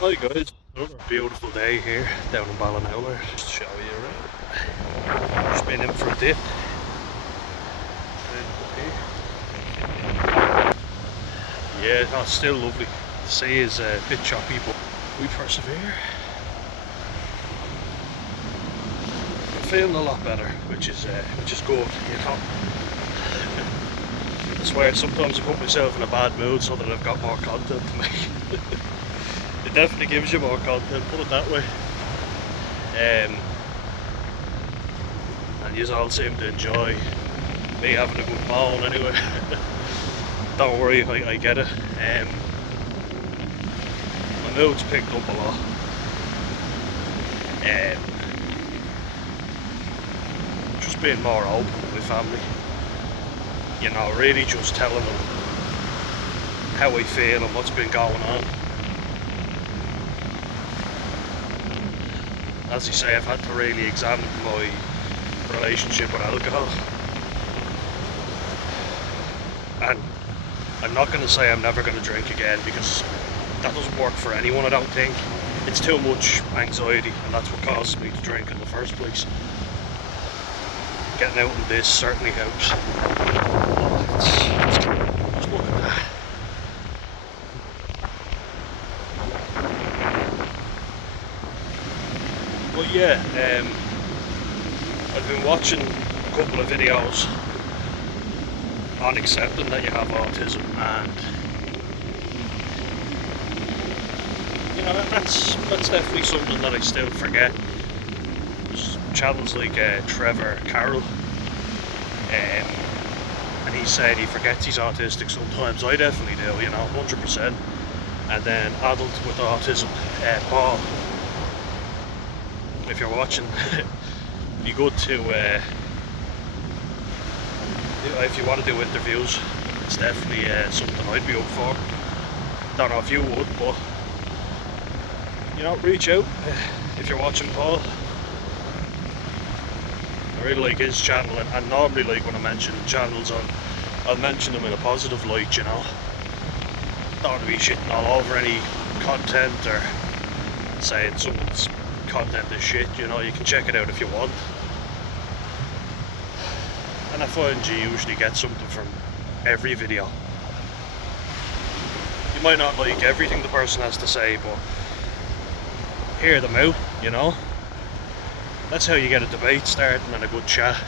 Hi guys, another beautiful day here down in Ballinaula. Just to show you around. Just been in for a dip. And yeah, no, it's still lovely. The sea is a bit choppy, but we persevere. I'm feeling a lot better, which is good. You know, I swear sometimes I put myself in a bad mood so that I've got more content to make. It definitely gives you more content, put it that way. And you all seem to enjoy me having a good moan anyway. Don't worry, I get it. My mood's picked up a lot. Just being more open with my family. You know, really just telling them how I feel and what's been going on. As you say, I've had to really examine my relationship with alcohol. And I'm not going to say I'm never going to drink again, because that doesn't work for anyone, I don't think. It's too much anxiety, and that's what causes me to drink in the first place. Getting out in this certainly helps. Just look at that. But yeah, I've been watching a couple of videos on accepting that you have autism, and you know that's definitely something that I still forget. There's channels like Trevor Carroll, and he said he forgets he's autistic sometimes. I definitely do, you know, 100%. And then adult with autism, Paul. If you're watching, it'd be good to, if you want to do interviews, it's definitely something I'd be up for. Don't know if you would, but you know, reach out if you're watching Paul. I really like his channel, and normally, like when I mention channels, I'll mention them in a positive light, you know. Don't want to be shitting all over any content or saying someone's content is shit, you know. You can check it out if you want. And I find you usually get something from every video. You might not like everything the person has to say, but hear them out, you know. That's how you get a debate starting and a good chat.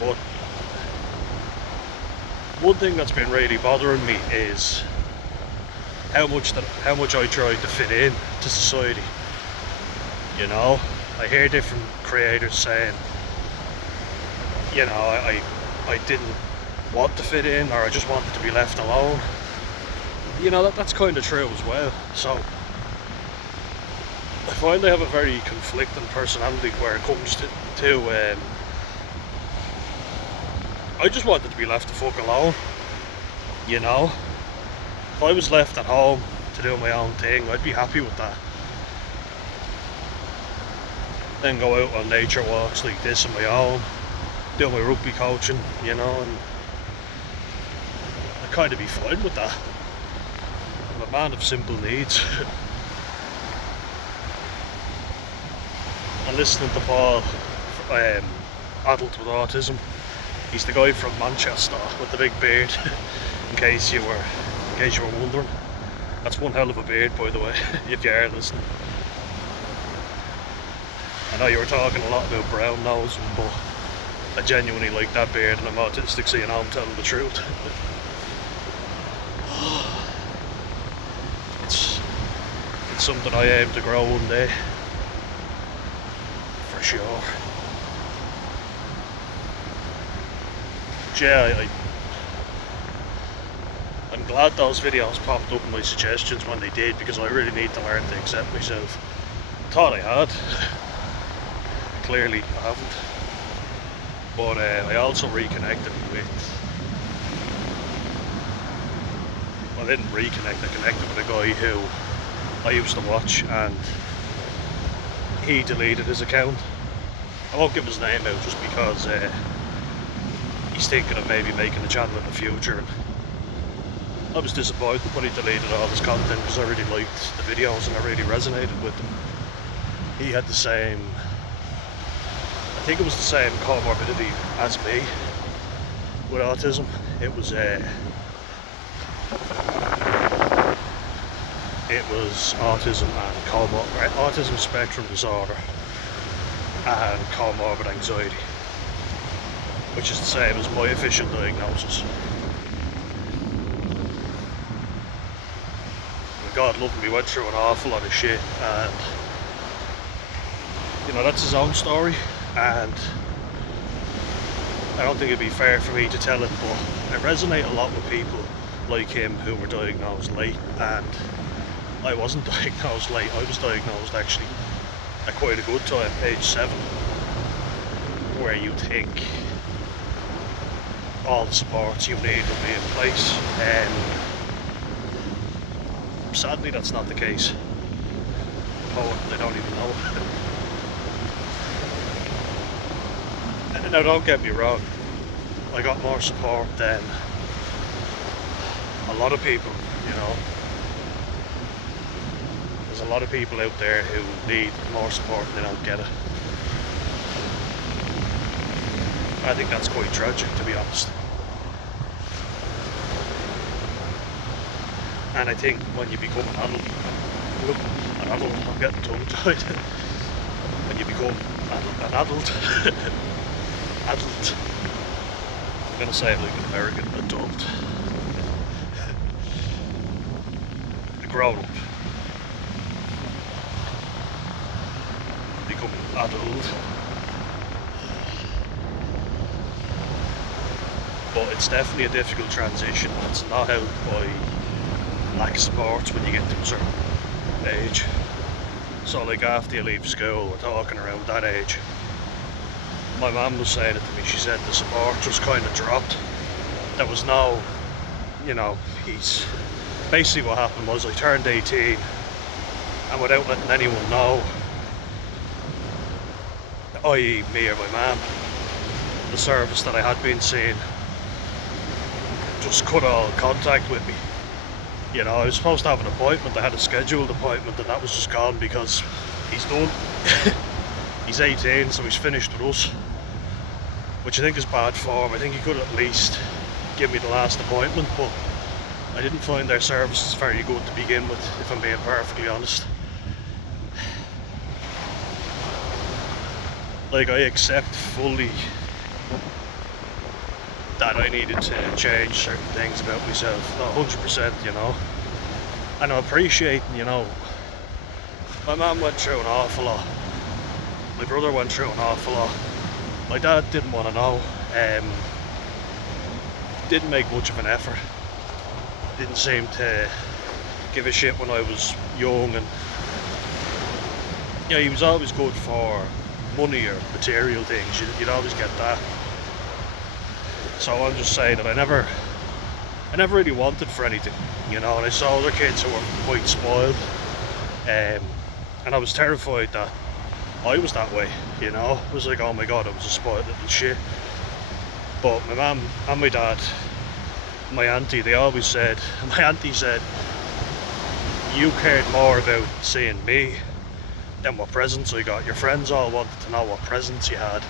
But one thing that's been really bothering me is how much I try to fit in to society. You know, I hear different creators saying, you know, I didn't want to fit in, or I just wanted to be left alone. You know, that's kind of true as well. So I find I have a very conflicting personality where it comes to I just wanted to be left the fuck alone. You know, if I was left at home to do my own thing, I'd be happy with that. Then go out on nature walks like this on my own, do my rugby coaching, you know, and I'd kind of be fine with that. I'm a man of simple needs. And listening to Paul, adult with autism, he's the guy from Manchester with the big beard. in case you were wondering, that's one hell of a beard, by the way. If you are listening. I know you were talking a lot about brown nosing, but I genuinely like that beard, and I'm autistic, so you know I'm telling the truth. It's something I aim to grow one day, for sure. But yeah, I'm glad those videos popped up in my suggestions when they did, because I really need to learn to accept myself. Thought I had. Clearly I haven't. But I also reconnected with... Well, I didn't reconnect, I connected with a guy who I used to watch, and he deleted his account. I won't give his name out just because he he's thinking of maybe making a channel in the future. And I was disappointed when he deleted all his content because I really liked the videos and I really resonated with them. He had the same, I think it was the same comorbidity as me with autism. It was autism and autism spectrum disorder and comorbid anxiety, which is the same as my official diagnosis. God love him, he went through an awful lot of shit, and you know, that's his own story, and I don't think it'd be fair for me to tell it, but I resonate a lot with people like him who were diagnosed late. And I wasn't diagnosed late, I was diagnosed actually at quite a good time, age 7, where you think all the supports you need will be in place, and sadly that's not the case. Oh, they don't even know. And now don't get me wrong, I got more support than a lot of people, you know. There's a lot of people out there who need more support and they don't get it. I think that's quite tragic, to be honest. And I think when you become an adult, I'm getting tongue-tied. When you become an adult, I'm gonna say it like an American adult, a grown-up, become adult. But it's definitely a difficult transition. It's not out by lack of support when you get to a certain age. So like after you leave school, we're talking around that age. My mum was saying it to me, she said the support just kind of dropped. There was no, you know, basically what happened was I turned 18 and without letting anyone know, i.e. me or my mum, the service that I had been seeing just cut all contact with me. You know, I was supposed to have an appointment, I had a scheduled appointment, and that was just gone because he's done. He's 18, so he's finished with us, which I think is bad form. I think he could at least give me the last appointment, but I didn't find their services very good to begin with, if I'm being perfectly honest. Like, I accept fully that I needed to change certain things about myself, not 100%, you know. And I appreciate, you know, my mum went through an awful lot, my brother went through an awful lot, my dad didn't want to know, didn't make much of an effort, didn't seem to give a shit when I was young, and you know, he was always good for money or material things, you'd always get that. So I'm just saying that I never really wanted for anything, you know, and I saw other kids who were quite spoiled, and I was terrified that I was that way, you know. It was like, oh my god, I was a spoiled little shit. But my mum and my dad, my auntie, they always said, my auntie said, you cared more about seeing me than what presents I got. Your friends all wanted to know what presents you had,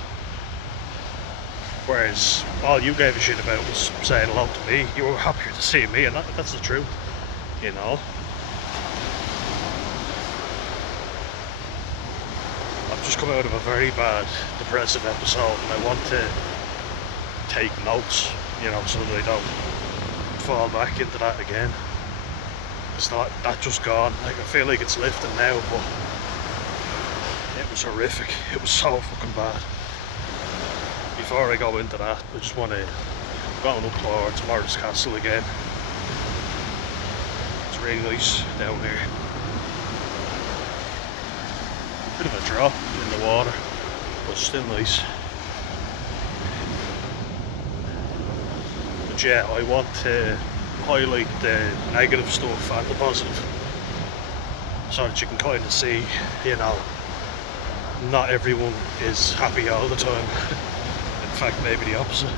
whereas all you gave a shit about was saying hello to me. You were happier to see me, and that's the truth, you know. I've just come out of a very bad depressive episode, and I want to take notes, you know, so that I don't fall back into that again. It's not that just gone. Like, I feel like it's lifting now, but it was horrific. It was so fucking bad. Before I go into that, I just want to go up towards Morris Castle again. It's really nice down here. Bit of a drop in the water, but still nice. But yeah, I want to highlight the negative stuff and the positive, so that you can kind of see, you know, not everyone is happy all the time. In fact, maybe the opposite.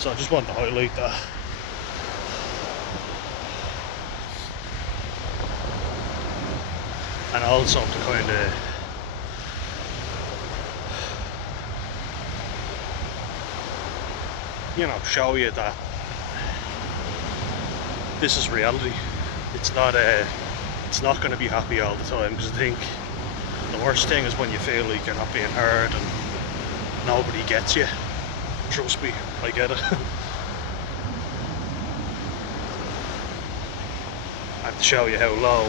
So I just want to highlight that. And also to kind of show you that this is reality. It's not going to be happy all the time, because I think the worst thing is when you feel like you're not being heard and nobody gets you. Trust me, I get it. And to show you how low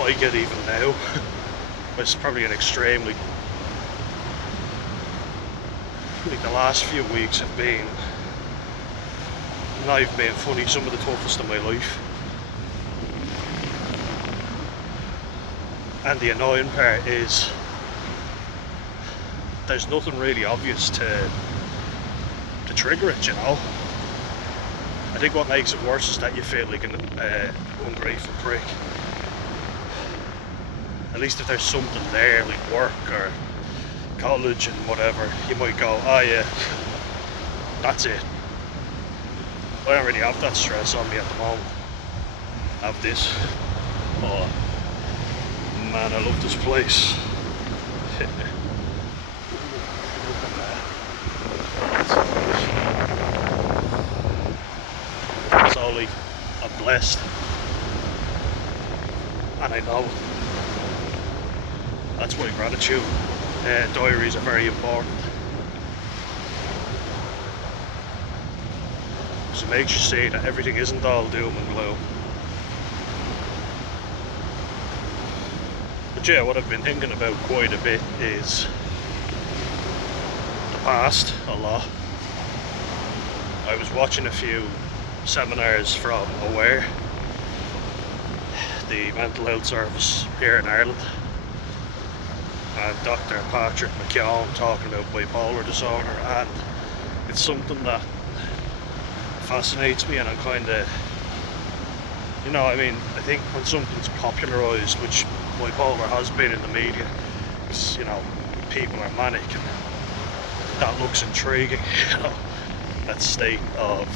I get even now, it's probably an extreme. Like the last few weeks have been, not even being funny, some of the toughest in my life. And the annoying part is there's nothing really obvious to trigger it, I think what makes it worse is that you feel like an ungrateful prick. At least if there's something there, like work or college and whatever, you might go, oh yeah, that's it. I don't really have that stress on me at the moment. I have this. Oh man, I love this place. So like, I'm blessed, and I know it. That's why gratitude diaries are very important. So it makes you see that everything isn't all doom and gloom. But yeah, what I've been thinking about quite a bit is the past a lot. I was watching a few seminars from Aware, the mental health service here in Ireland, and Dr. Patrick McKeown talking about bipolar disorder, and it's something that fascinates me, and I'm kind of, I think when something's popularised, which bipolar has been in the media, because, people are manic, and that looks intriguing, that state of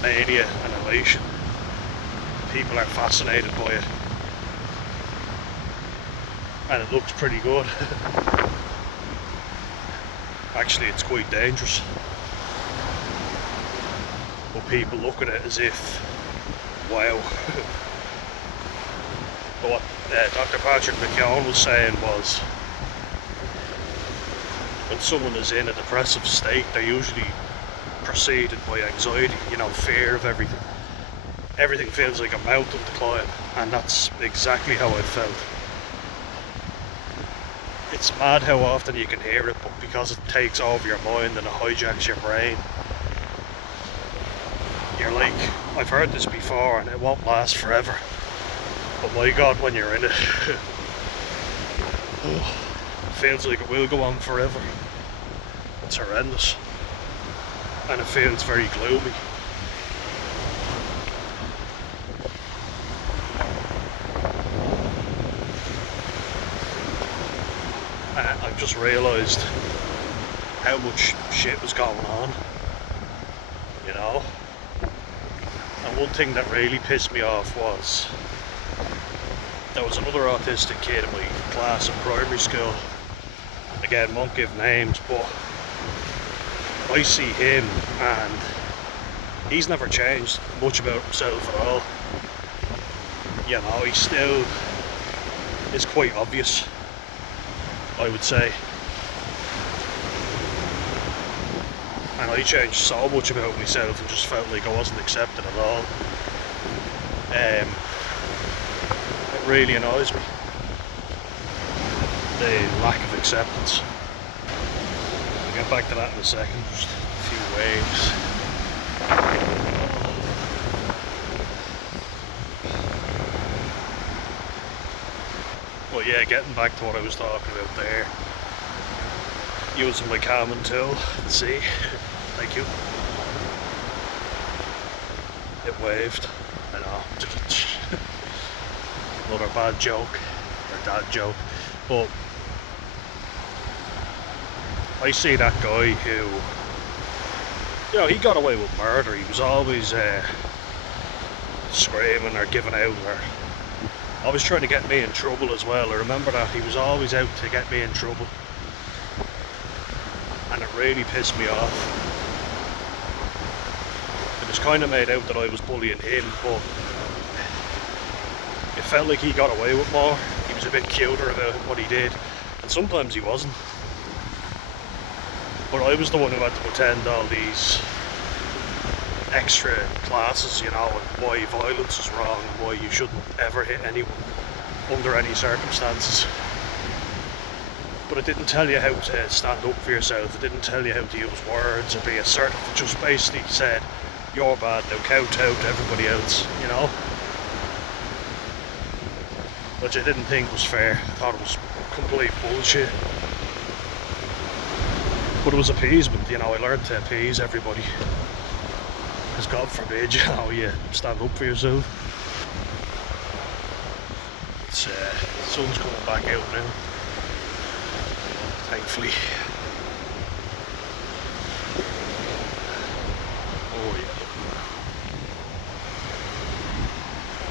mania and elation. People are fascinated by it, and it looks pretty good. Actually, it's quite dangerous. But people look at it as if, wow. But what Dr. Patrick McKeown was saying was, when someone is in a depressive state, they're usually preceded by anxiety, fear of everything. Everything feels like a mountain to climb, and that's exactly how I felt. It's mad how often you can hear it, but because it takes over your mind and it hijacks your brain, you're like, I've heard this before and it won't last forever. But my God, when you're in it, it feels like it will go on forever. It's horrendous. And it feels very gloomy. I've just realised how much shit was going on, And one thing that really pissed me off was there was another autistic kid in my class in primary school. Again, won't give names, but I see him and he's never changed much about himself at all. He still is quite obvious, I would say. And I changed so much about myself and just felt like I wasn't accepted at all. It really annoys me, the lack of acceptance. I'll get back to that in a second, just a few waves. But yeah, getting back to what I was talking about there, using my calming tool, see, thank you. It waved, I know. Another bad joke, or dad joke, but I see that guy who You know, he got away with murder. He was always screaming or giving out or always trying to get me in trouble as well. I remember that. He was always out to get me in trouble. And it really pissed me off. It was kind of made out that I was bullying him, but it felt like he got away with more. He was a bit cuter about what he did, and sometimes he wasn't. But I was the one who had to attend all these extra classes, you know, and why violence is wrong and why you shouldn't ever hit anyone under any circumstances. But it didn't tell you how to stand up for yourself. It didn't tell you how to use words or be assertive. It just basically said, you're bad, now kowtow to everybody else, you know? Which I didn't think was fair. I thought it was complete bullshit. But it was appeasement, you know, I learned to appease everybody. Because God forbid, you know, you stand up for yourself. It's, the sun's coming back out now, thankfully. Oh yeah.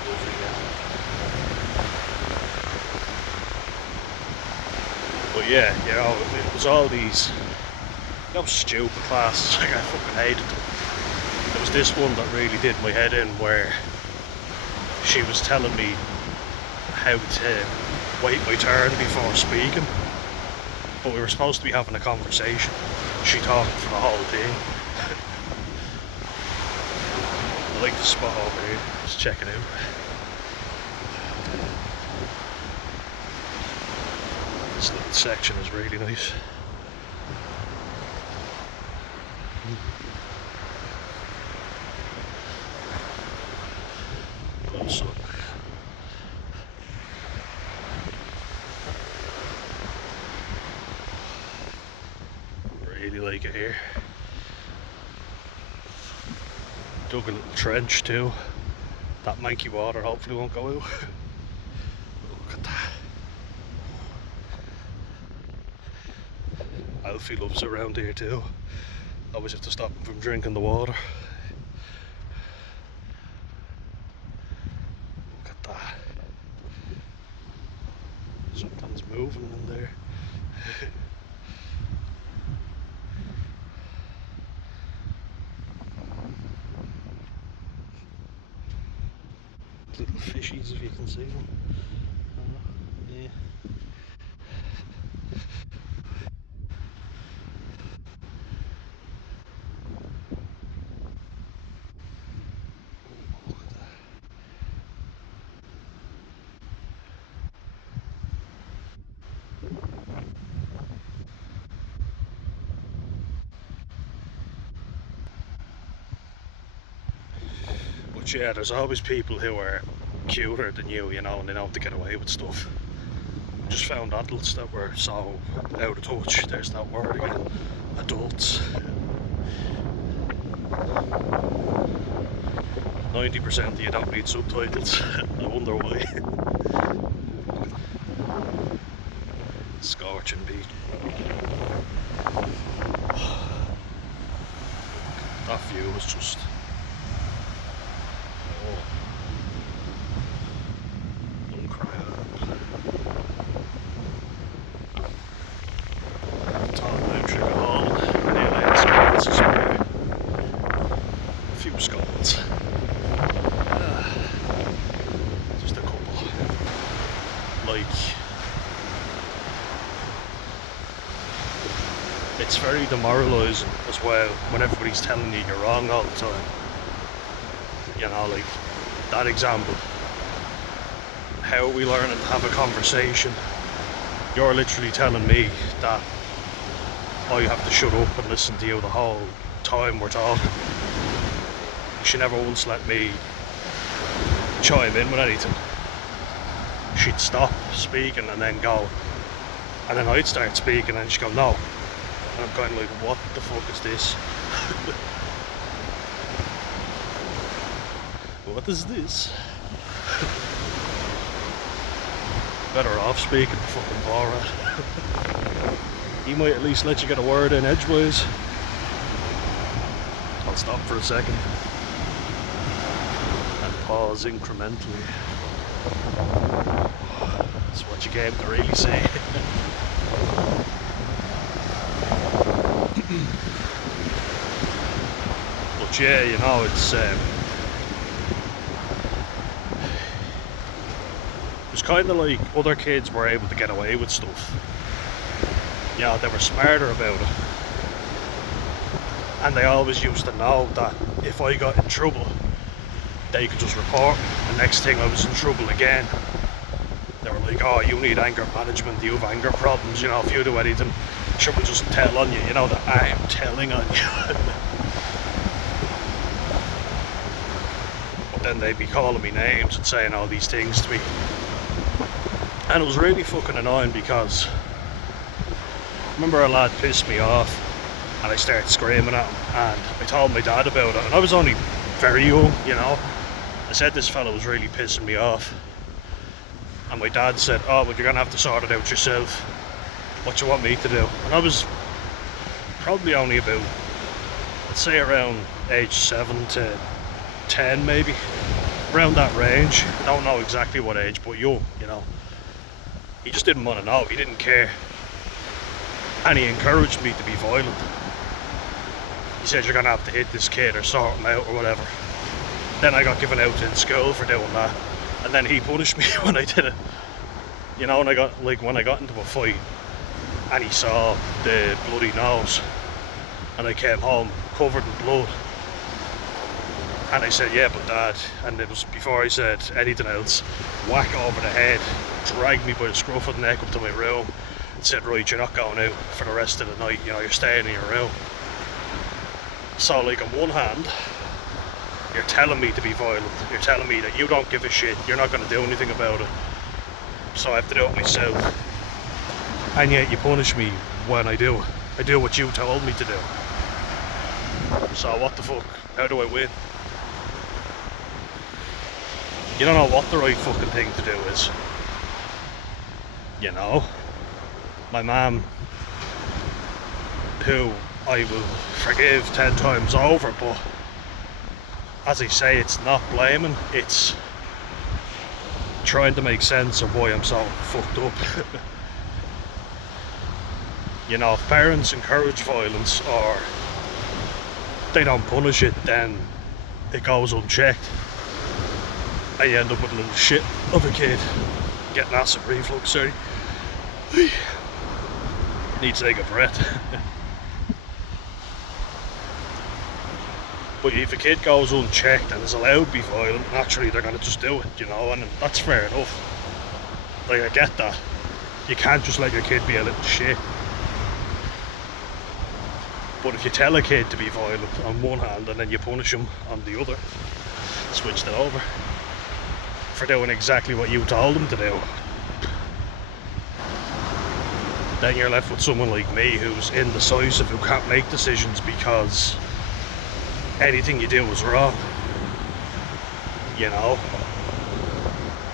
Lovely now. But yeah, you know, it was all these, you know, stupid classes, like I fucking hated them. There was this one that really did my head in where she was telling me how to wait my turn before speaking, but we were supposed to be having a conversation. She talked for the whole thing. I like the spot over here, just check it out. This little section is really nice. Sun. Really like it here. Dug a little trench too. That manky water hopefully won't go out. Look at that. Alfie loves it around here too. Always have to stop him from drinking the water. Something's moving in there. Little fishies, if you can see them. Yeah. But yeah, there's always people who are cuter than you know, and they know how to get away with stuff. Just found adults that were so out of touch. There's that word again. Adults. 90% of you don't read subtitles. I wonder why. Scorching beat. That view was just... just a couple. Like, it's very demoralising as well when everybody's telling you you're wrong all the time. You know, like that example. How are we learning to have a conversation? You're literally telling me that I have to shut up and listen to you the whole time we're talking. She never once let me chime in with anything. She'd stop speaking and then go, and then I'd start speaking and she'd go, no. And I'm kind of like, what the fuck is this? What is this? Better off speaking to fucking Borat. He might at least let you get a word in edgeways. stop for a second and pause incrementally. That's what you came to really say. But yeah, you know, it's kind of like other kids were able to get away with stuff. Yeah, they were smarter about it. And they always used to know that if I got in trouble, they could just report me. The next thing I was in trouble again. They were like, oh, you need anger management, you have anger problems, you know, if you do anything, someone just tell on you, you know, that I am telling on you. But then they'd be calling me names and saying all these things to me. And it was really fucking annoying because I remember a lad pissed me off and I started screaming at him and I told my dad about it, and I was only very young, you know. I said this fella was really pissing me off, and my dad said, oh, well, you're gonna have to sort it out yourself. What you want me to do? And I was probably only about, let's say around age 7 to 10 maybe, around that range. I don't know exactly what age, but young, you know. He just didn't want to know, he didn't care, and he encouraged me to be violent. He said, you're gonna have to hit this kid or sort him out or whatever. Then I got given out in school for doing that, and then he punished me when I did it. You know, when I got into a fight and he saw the bloody nose and I came home covered in blood, and I said, yeah, but Dad, and it was before I said anything else, whack over the head, dragged me by the scruff of the neck up to my room and said, right, you're not going out for the rest of the night, you know, you're staying in your room. So, like, on one hand, you're telling me to be violent, you're telling me that you don't give a shit, you're not going to do anything about it, so I have to do it myself, and yet you punish me when I do it. I do what you told me to do. So what the fuck, how do I win? You don't know what the right fucking thing to do is. You know, my mum, who I will forgive 10 times over, but as I say, it's not blaming, it's trying to make sense of why I'm so fucked up. You know, if parents encourage violence or they don't punish it, then it goes unchecked and you end up with a little shit of a kid getting acid reflux. Sorry, need to take a breath. But if a kid goes unchecked and is allowed to be violent, naturally they're going to just do it, you know, and that's fair enough. Like, I get that. You can't just let your kid be a little shit. But if you tell a kid to be violent on one hand and then you punish him on the other, switched it over, for doing exactly what you told them to do, then you're left with someone like me who's indecisive, who can't make decisions because anything you do is wrong. You know,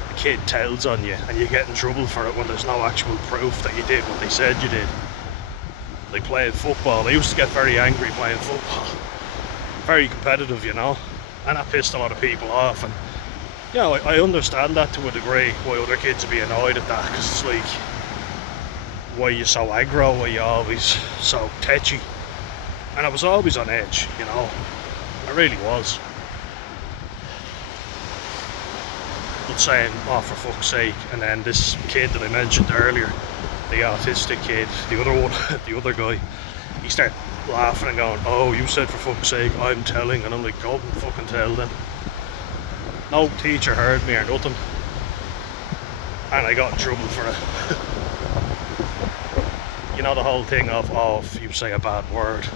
a kid tells on you and you get in trouble for it when there's no actual proof that you did what they said you did. Like playing football, I used to get very angry playing football, very competitive, you know, and that pissed a lot of people off. And you know, I understand that to a degree, why other kids would be annoyed at that, because it's like, why are you so aggro, why are you always so tetchy? And I was always on edge, you know, I really was. But saying, oh, for fuck's sake, and then this kid that I mentioned earlier, the autistic kid, the other one, the other guy, he started laughing and going, oh, you said for fuck's sake, I'm telling, and I'm like, go and fucking tell them. No teacher heard me or nothing, and I got in trouble for it. You know, the whole thing of, oh, if you say a bad word.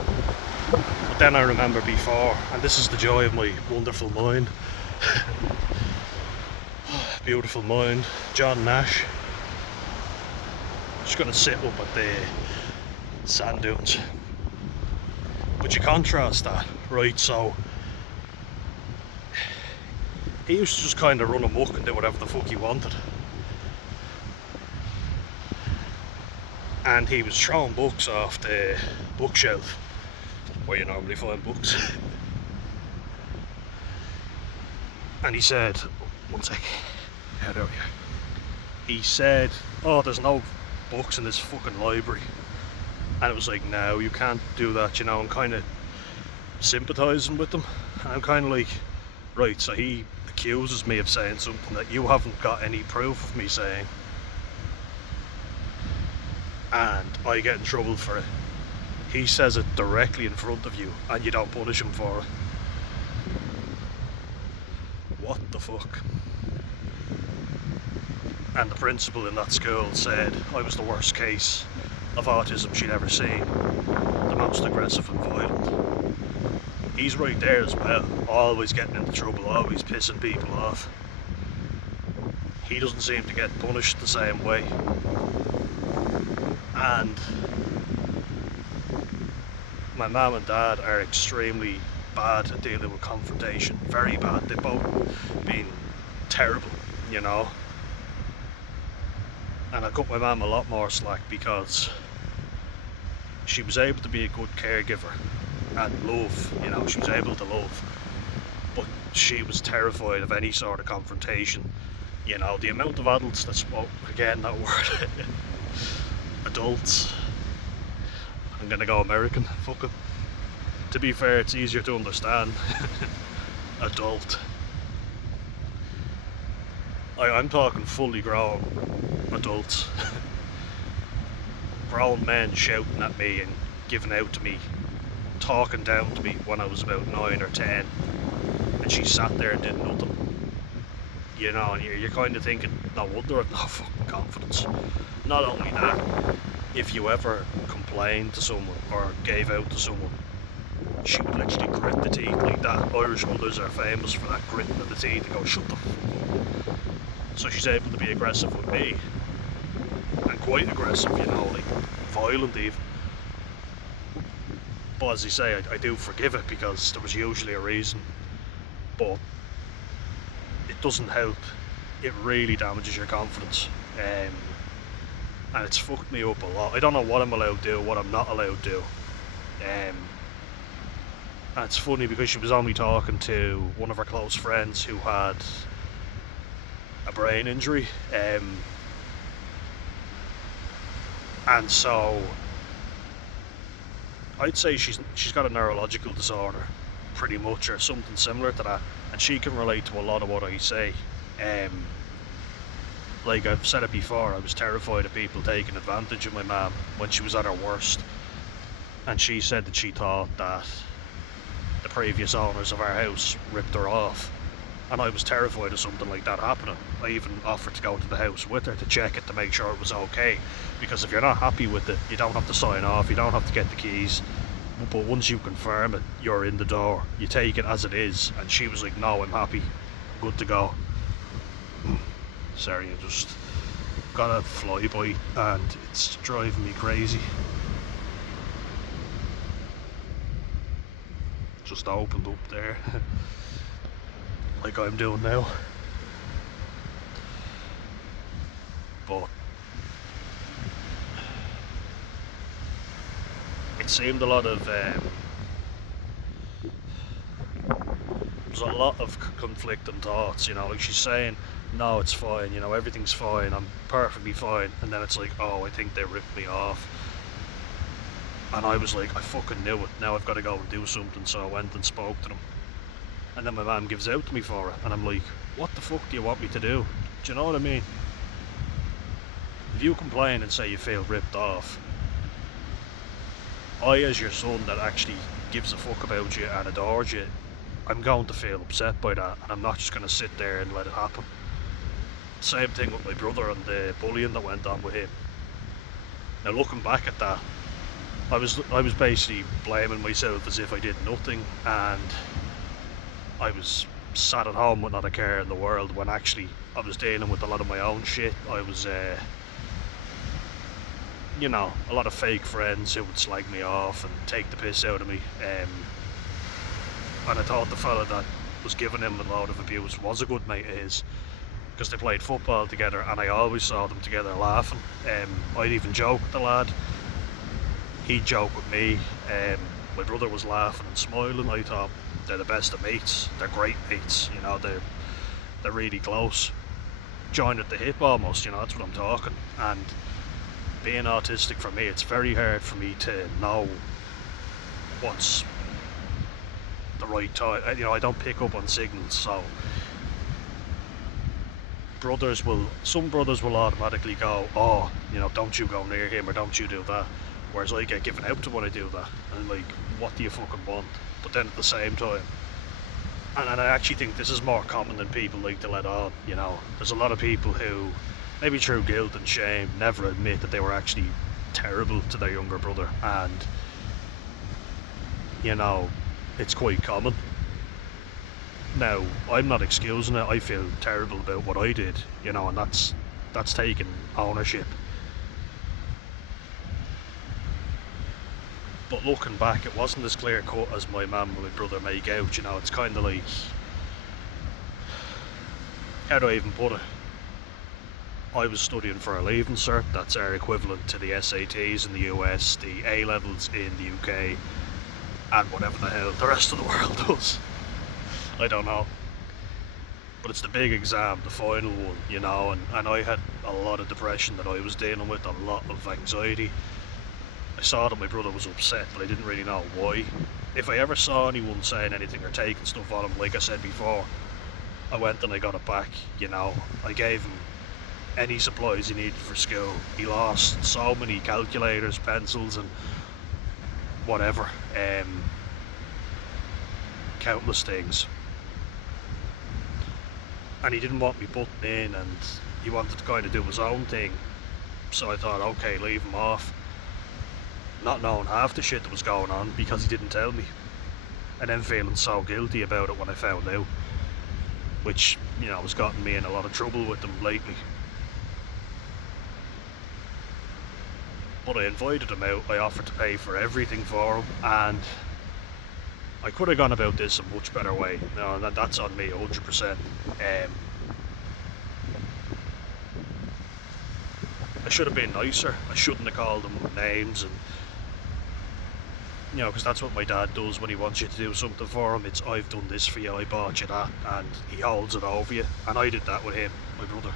But then I remember before, and this is the joy of my wonderful mind, beautiful mind, John Nash. Just gonna sit up at the sand dunes. But you contrast that, right? So he used to just kind of run amok and do whatever the fuck he wanted. And he was throwing books off the bookshelf where you normally find books. And he said, one sec, how do we? He said, oh, there's no books in this fucking library. And it was like, no, you can't do that, you know. I'm kind of sympathising with them. And I'm kind of like, right, so he accuses me of saying something that you haven't got any proof of me saying. And I get in trouble for it. He says it directly in front of you and you don't punish him for it. What the fuck? And the principal in that school said I was the worst case of autism she'd ever seen, the most aggressive and violent. He's right there as well, always getting into trouble, always pissing people off. He doesn't seem to get punished the same way. And my mum and dad are extremely bad at dealing with confrontation, very bad. They've both been terrible, you know. And I cut my mum a lot more slack because she was able to be a good caregiver and love, you know, she was able to love, but she was terrified of any sort of confrontation. You know, the amount of adults that spoke, again that word, adults, I'm gonna go American, fuck it. To be fair, it's easier to understand. Adult. I'm talking fully grown adults. Grown men shouting at me and giving out to me, talking down to me when I was about 9 or 10, and she sat there and did nothing. You know, and you're kind of thinking, no wonder I've no fucking confidence. Not only that, if you ever complained to someone or gave out to someone, she would literally grit the teeth like that. Irish mothers are famous for that gritting of the teeth and go, shut the fuck up. So she's able to be aggressive with me, and quite aggressive, you know, like violent even. But as I say, I do forgive it because there was usually a reason, but it doesn't help. It really damages your confidence, and it's fucked me up a lot. I don't know what I'm allowed to do, what I'm not allowed to do. And it's funny because she was only talking to one of her close friends who had a brain injury, and so I'd say she's got a neurological disorder, pretty much, or something similar to that, and she can relate to a lot of what I say. Like I've said it before, I was terrified of people taking advantage of my mum when she was at her worst, and she said that she thought that the previous owners of our house ripped her off, and I was terrified of something like that happening. I even offered to go to the house with her to check it, to make sure it was okay, because if you're not happy with it, you don't have to sign off, you don't have to get the keys, but once you confirm it, you're in the door, you take it as it is. And she was like, no, I'm happy, good to go. Sorry, I just got a flyby and it's driving me crazy. Just opened up there like I'm doing now, but it seemed a lot of there's a lot of conflicting thoughts, you know, like she's saying, no, it's fine, you know, everything's fine, I'm perfectly fine, and then it's like, oh, I think they ripped me off. And I was like, I fucking knew it, now I've got to go and do something. So I went and spoke to them, and then my mum gives out to me for it, and I'm like, what the fuck do you want me to do? Do you know what I mean? If you complain and say you feel ripped off, I, as your son that actually gives a fuck about you and adores you, I'm going to feel upset by that, and I'm not just going to sit there and let it happen. Same thing with my brother and the bullying that went on with him. Now looking back at that, I was basically blaming myself as if I did nothing, and I was sat at home with not a care in the world, when actually I was dealing with a lot of my own shit. I was you know, a lot of fake friends who would slag me off and take the piss out of me, and I thought the fella that was giving him a load of abuse was a good mate of his, because they played football together and I always saw them together laughing. I'd even joke with the lad, he'd joke with me, my brother was laughing and smiling. I thought, they're the best of mates, they're great mates, you know, they're really close, joined at the hip almost, that's what I'm talking. And being autistic, for me, it's very hard for me to know what's the right time. I don't pick up on signals, so some brothers will automatically go, oh, don't you go near him or don't you do that, whereas I get given out to when I do that, and like, what do you fucking want? But then at the same time, and I actually think this is more common than people like to let on. There's a lot of people who, maybe through guilt and shame, never admit that they were actually terrible to their younger brother, and it's quite common. Now, I'm not excusing it. I feel terrible about what I did, and that's taking ownership. But looking back, it wasn't as clear cut as my mum and my brother make out. It's kind of like, how do I even put it? I was studying for a leaving cert. That's our equivalent to the SATs in the US, the A levels in the UK, and whatever the hell the rest of the world does. I don't know. But it's the big exam, the final one, and I had a lot of depression that I was dealing with, a lot of anxiety. I saw that my brother was upset, but I didn't really know why. If I ever saw anyone saying anything or taking stuff on him, like I said before, I went and I got it back, I gave him any supplies he needed for school. He lost so many calculators, pencils and whatever, countless things. And he didn't want me putting in, and he wanted to kind of do his own thing. So I thought, okay, leave him off. Not knowing half the shit that was going on because he didn't tell me. And then feeling so guilty about it when I found out. Which, has gotten me in a lot of trouble with them lately. But I invited him out, I offered to pay for everything for him, and I could have gone about this a much better way. That's on me, 100%. I should have been nicer. I shouldn't have called him names, and because that's what my dad does when he wants you to do something for him. It's, I've done this for you, I bought you that, and he holds it over you. And I did that with him, my brother.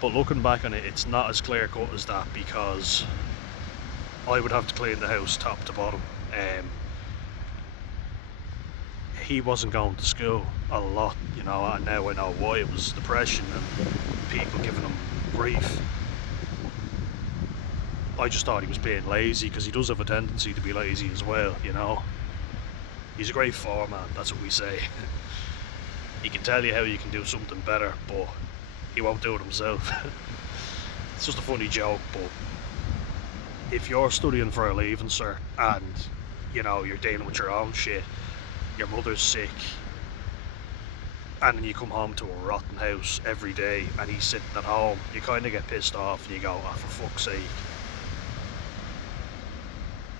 But looking back on it, it's not as clear cut as that, because I would have to clean the house top to bottom. He wasn't going to school a lot, and now I know why. It was depression and people giving him grief. I just thought he was being lazy, because he does have a tendency to be lazy as well, He's a great foreman, that's what we say. He can tell you how you can do something better, but he won't do it himself. It's just a funny joke, but if you're studying for a leaving cert and you're dealing with your own shit, your mother's sick, and then you come home to a rotten house every day and he's sitting at home, you kind of get pissed off and you go, oh, for fuck's sake.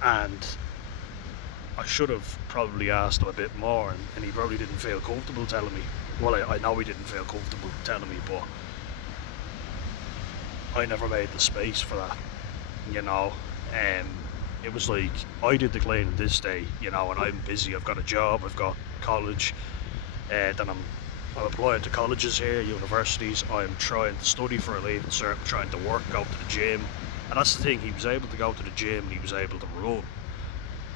And I should have probably asked him a bit more, and he probably didn't feel comfortable telling me. Well, I know he didn't feel comfortable telling me, but I never made the space for that, It was like, I did the cleaning this day, and I'm busy, I've got a job, I've got college, then I'm applying to colleges here, universities, I'm trying to study for a leaving cert, I'm trying to work, go to the gym, and that's the thing, he was able to go to the gym and he was able to run.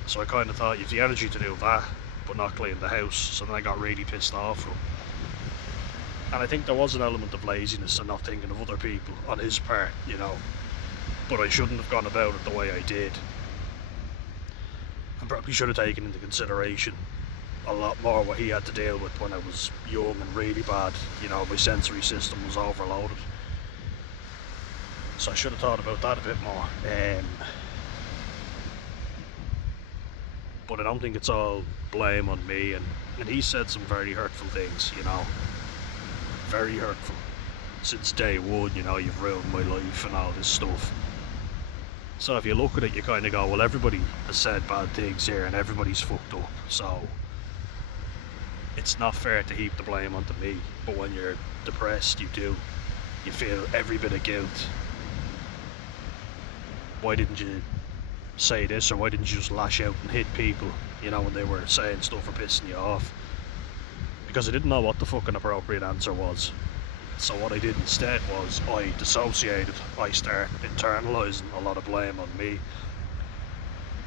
So I kind of thought, you've the energy to do that, but not clean the house, so then I got really pissed off with him. And I think there was an element of laziness and not thinking of other people on his part, but I shouldn't have gone about it the way I did. I probably should have taken into consideration a lot more what he had to deal with when I was young and really bad. My sensory system was overloaded. So I should have thought about that a bit more. But I don't think it's all blame on me, and he said some very hurtful things, very hurtful. Since day one, you've ruined my life and all this stuff. So if you look at it, you kind of go, well, everybody has said bad things here and everybody's fucked up, so it's not fair to heap the blame onto me. But when you're depressed, you feel every bit of guilt. Why didn't you say this, or why didn't you just lash out and hit people, when they were saying stuff or pissing you off? because I didn't know what the fucking appropriate answer was. So what I did instead was I dissociated. I started internalising a lot of blame on me,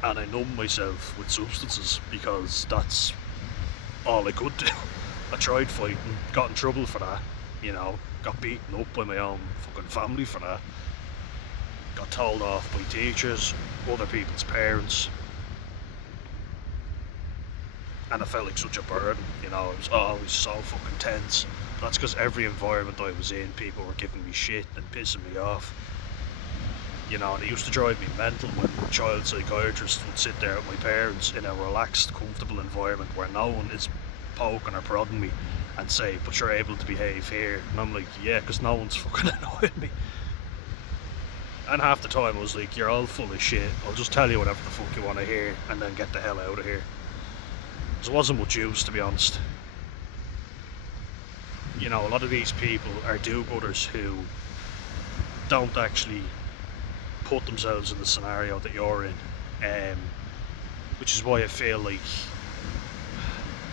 and I numbed myself with substances because that's all I could do. I tried fighting, got in trouble for that, you know, got beaten up by my own fucking family for that, got told off by teachers, other people's parents, and I felt like such a burden, you know. It was always so fucking tense. That's because every environment I was in, people were giving me shit and pissing me off. You know, and it used to drive me mental when child psychiatrists would sit there with my parents in a relaxed, comfortable environment where no one is poking or prodding me and say, but you're able to behave here. And I'm like, yeah, because no one's fucking annoying me. And half the time I was like, you're all full of shit. I'll just tell you whatever the fuck you want to hear and then get the hell out of here. There wasn't much use, to be honest. You know, a lot of these people are do-gooders who don't actually put themselves in the scenario that you're in, which is why I feel like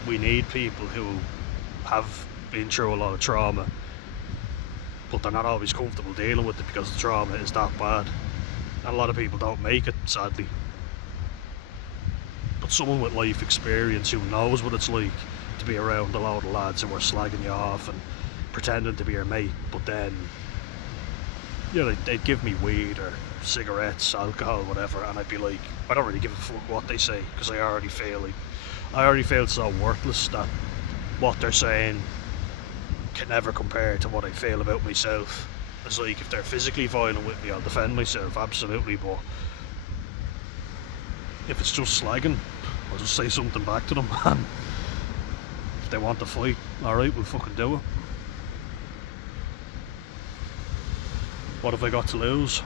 we need people who have been through a lot of trauma, but they're not always comfortable dealing with it because the trauma is that bad, and a lot of people don't make it, sadly. But someone with life experience who knows what it's like to be around a load of lads who are slagging you off and pretending to be your mate, but then, you know, they'd give me weed or cigarettes, alcohol, whatever, and I'd be like, I don't really give a fuck what they say, because I already feel so worthless that what they're saying can never compare to what I feel about myself. It's like, if they're physically violent with me, I'll defend myself, absolutely, but if it's just slagging, I'll just say something back to them, and if they want to fight, alright, we'll fucking do it. What have I got to lose?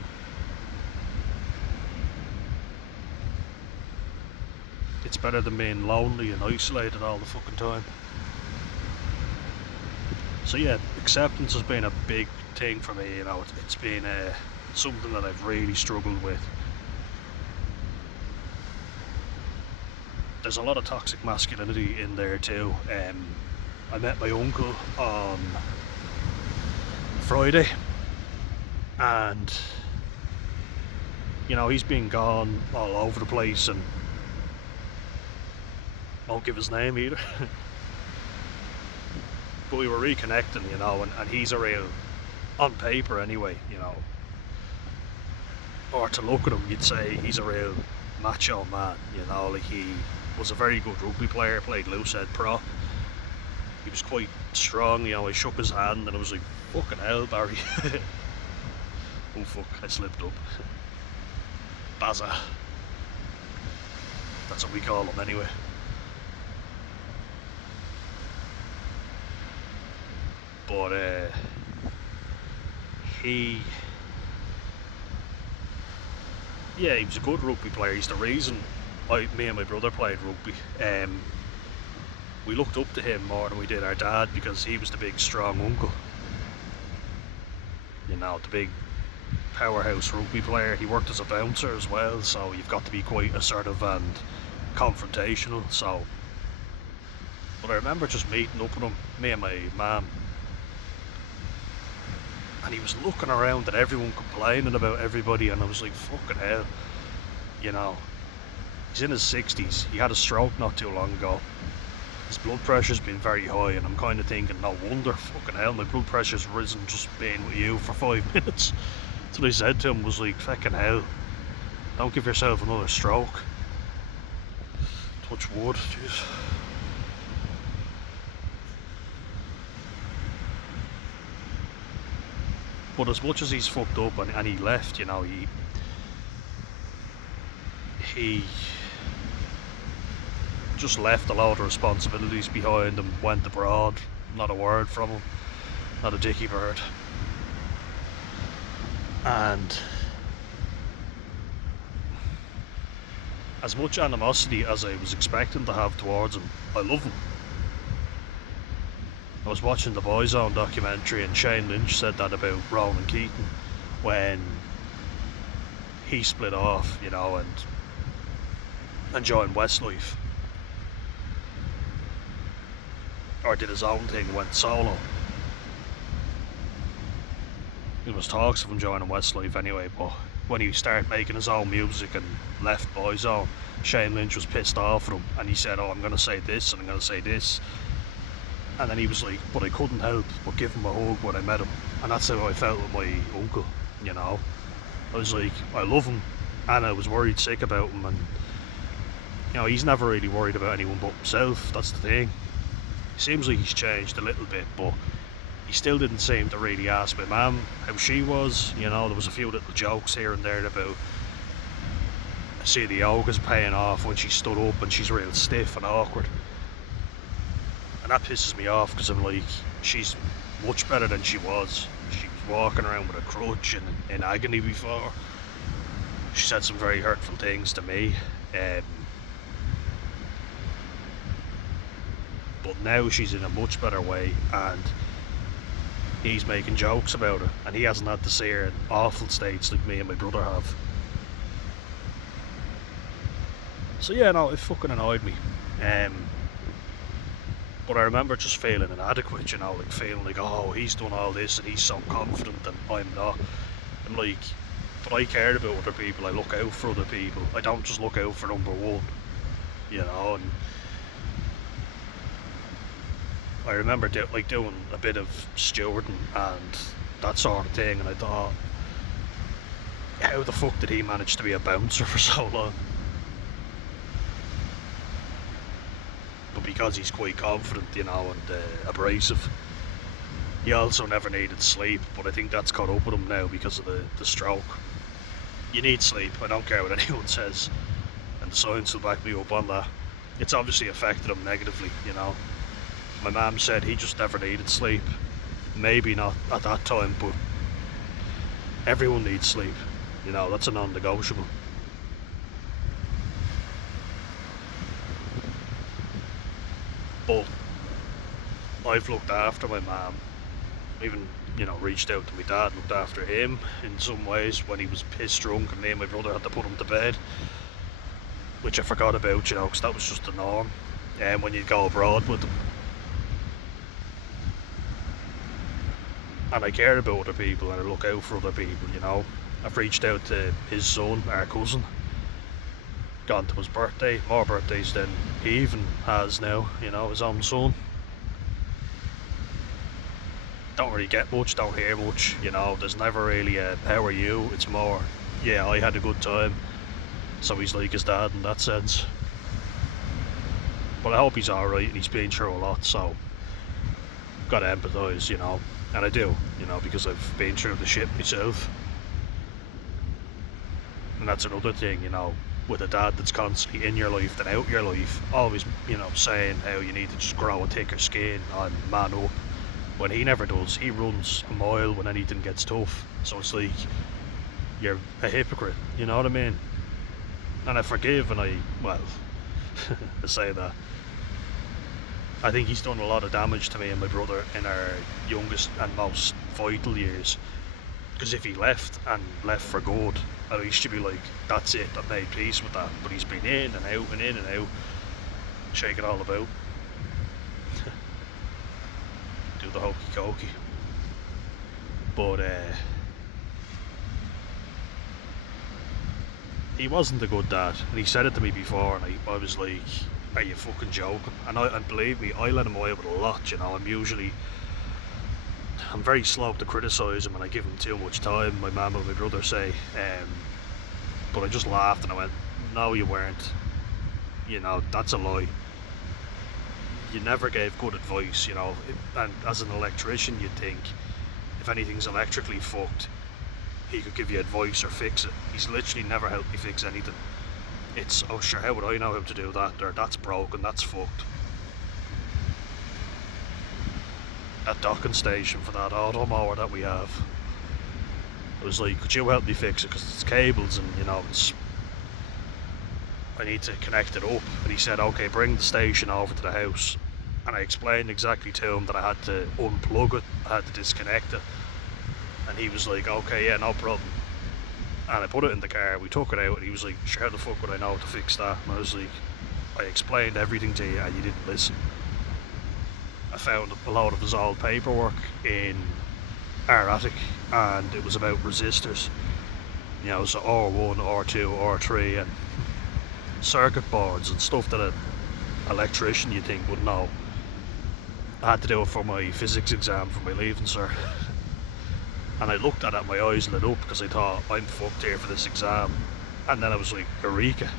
It's better than being lonely and isolated all the fucking time. So yeah, acceptance has been a big thing for me, you know. It's been something that I've really struggled with. There's a lot of toxic masculinity in there too. I met my uncle on Friday, and you know, he's been gone all over the place, and won't give his name either. But we were reconnecting, you know, and he's a real, on paper anyway, you know, or to look at him, you'd say he's a real macho man, you know. Like, he was a very good rugby player, played loose head prop. He was quite strong, you know. I shook his hand and I was like, fucking hell, Barry. Oh fuck, I slipped up. Bazza. That's what we call him anyway. But he was a good rugby player. He's the reason me and my brother played rugby. We looked up to him more than we did our dad, because he was the big strong uncle, you know, the big powerhouse rugby player. He worked as a bouncer as well, so you've got to be quite assertive and confrontational. So, but I remember just meeting up with him, me and my mum, and he was looking around at everyone, complaining about everybody, and I was like, fucking hell, you know. He's in his 60s, he had a stroke not too long ago, his blood pressure's been very high, and I'm kind of thinking, no wonder, fucking hell, my blood pressure's risen just being with you for 5 minutes. That's what I said to him, was like, fucking hell, don't give yourself another stroke. Touch wood, jeez. But as much as he's fucked up and he left, you know, he just left a lot of responsibilities behind him, went abroad, not a word from him, not a dicky bird. And as much animosity as I was expecting to have towards him, I love him. I was watching the Boyzone documentary, and Shane Lynch said that about Ronan Keating when he split off, you know, and joined Westlife. or did his own thing, went solo. There was talks of him joining Westlife anyway, but when he started making his own music and left Boyzone, Shane Lynch was pissed off at him, and he said, "Oh, I'm going to say this and I'm going to say this." And then he was like, "But I couldn't help but give him a hug when I met him." And that's how I felt with my uncle, you know. I was like, I love him, and I was worried sick about him, and you know, he's never really worried about anyone but himself. That's the thing. It seems like he's changed a little bit, but he still didn't seem to really ask my mum how she was. You know, there was a few little jokes here and there about, see, the yoga's paying off when she stood up and she's real stiff and awkward. And that pisses me off, because I'm like, she's much better than she was. She was walking around with a crutch and in agony before. She said some very hurtful things to me. But now she's in a much better way, and he's making jokes about her, and he hasn't had to see her in awful states like me and my brother have. So yeah, no, it fucking annoyed me. But I remember just feeling inadequate, you know, like feeling like, oh, he's done all this and he's so confident and I'm not. I'm like, but I cared about other people, I look out for other people. I don't just look out for number one, you know. And I remember doing a bit of stewarding and that sort of thing, and I thought, how the fuck did he manage to be a bouncer for so long? But because he's quite confident, you know, and abrasive. He also never needed sleep, but I think that's caught up with him now because of the stroke. You need sleep, I don't care what anyone says, and the science will back me up on that. It's obviously affected him negatively, you know. My mum said he just never needed sleep. Maybe not at that time, but everyone needs sleep, you know, that's a non-negotiable. But I've looked after my mum, even, you know, reached out to my dad, looked after him in some ways when he was pissed drunk and me and my brother had to put him to bed, which I forgot about, you know, because that was just the norm, and when you'd go abroad with them. And I care about other people and I look out for other people, you know. I've reached out to his son, our cousin, gone to his birthday, more birthdays than he even has now, you know, his own son. Don't really get much, don't hear much, you know, there's never really a how are you, it's more, yeah, I had a good time. So he's like his dad in that sense. But I hope he's alright, and he's been through a lot, so gotta empathise, you know. And I do, you know, because I've been through the shit myself. And that's another thing, you know, with a dad that's constantly in your life than out your life, always, you know, saying how you need to just grow a thicker skin and man up, when he never does. He runs a mile when anything gets tough. So it's like, you're a hypocrite, you know what I mean? And I forgive, and I say that. I think he's done a lot of damage to me and my brother in our youngest and most vital years. Because if he left, and left for good, at least you'd be like, that's it, I've made peace with that. But he's been in and out and in and out, shaking all about. Do the hokey cokey. But he wasn't a good dad, and he said it to me before, and I was like, are you fucking joking? And believe me, I let him away with a lot, you know. I'm very slow to criticise him, and I give him too much time, my mum and my brother say. But I just laughed and I went, no, you weren't. You know, that's a lie. You never gave good advice, you know. And as an electrician, you'd think, if anything's electrically fucked, he could give you advice or fix it. He's literally never helped me fix anything. It's, oh sure, how would I know how to do that? Or that's broken, that's fucked. That docking station for that auto mower that we have, I was like, could you help me fix it? Because it's cables and, you know, I need to connect it up. And he said, okay, bring the station over to the house. And I explained exactly to him that I had to unplug it, I had to disconnect it. And he was like, okay, yeah, no problem. And I put it in the car, we took it out, and he was like, sure, how the fuck would I know how to fix that? And I was like, I explained everything to you and you didn't listen. I found a load of his old paperwork in our attic, and it was about resistors. You know, so R1, R2, R3, and circuit boards and stuff that an electrician you think would know. I had to do it for my physics exam for my leaving cert. And I looked at it, my eyes lit up, because I thought, I'm fucked here for this exam. And then I was like, eureka,